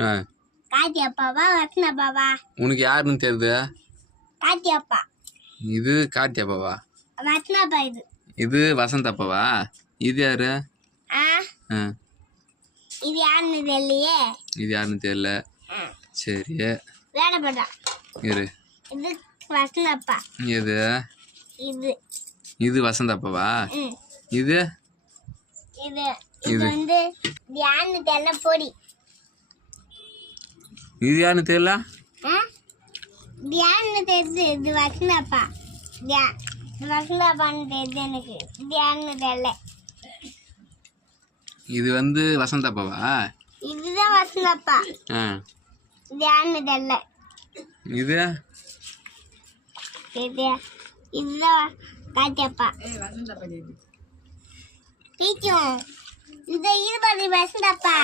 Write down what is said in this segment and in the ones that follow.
ஆ கார்த்தி அப்பாவா வசந்த அப்பாவா? உனக்கு யாருன்னு தெரியுது? கார்த்தி அப்பா. இது கார்த்தி அப்பாவா? வசந்த அப்பா. இது வசந்த் அப்பாவா? இது யாரு? இது யாருன்னு தெரியலையே. இது யாருன்னு தெரியல. சரி வேலை பண்றா இரு. இது வசந்த அப்பா. இது இது வசந்த் அப்பாவா? இது இது இது வந்து யாருன்னு தெரியல. போடி. இது யாருன்னு தெரியல. இது யாருன்னு தெரியுது. இது வசந்த அப்பா. வசந்த அப்பான்னு தெரியுது எனக்கு. இது யாருன்னு தெரியல. இது வந்து வசந்த் அப்பாவா? இதுதான் வசந்த அப்பா. இது யாருன்னு தெரியல. இது இதுதான் கார்த்தி அப்பா. பைத்தியம். இந்த இருபது வசந்த அப்பா.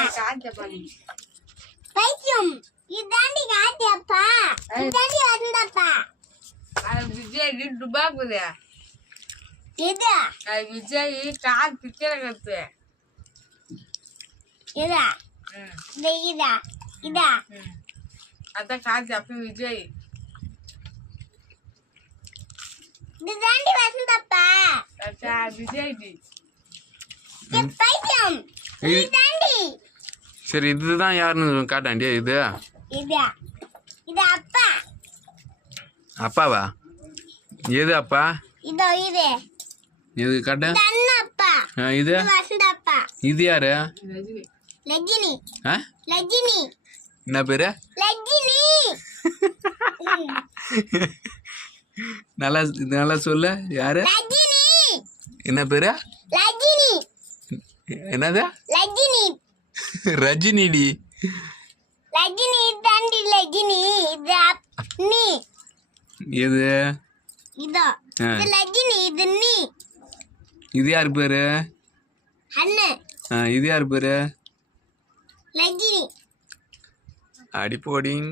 பைத்தியம். இதாண்டி கார்த்தி அப்பா. இதாண்டி வசந்த அப்பா. விஜய் டுபாக்குது. இது விஜய் கார் பிக்சர் கத்து. இதா இதா இதா அதான் கார்த்தி அப்ப விஜய். இதுதாண்டி வசந்த அப்பா. விஜய் பைத்தியம். இதாண்டி. சரி இதுதான் யாருன்னு காட்டாண்டியா? இது இதா இது அப்பா. அப்பாவா? எது அப்பா? இதோ இது எது காட்ட? அப்பா. இது வசந்த அப்பா. இது யாரு? லஜினி. ஆ லஜினி. என்ன பேரு? லஜினி. நல்லா நல்லா சொல்லு. யாரு? லஜினி. என்ன பேரு? லஜினி. என்னது? லஜினி. ரஜினிடி. லஜினி தாண்டி லஜினி. இது நீ. எது? இதோ இது லஜினி. இது நீ. இது யாரு பேரு? அண்ணே. இது யாரு பேரு? லஜினி. அடி போடிங்.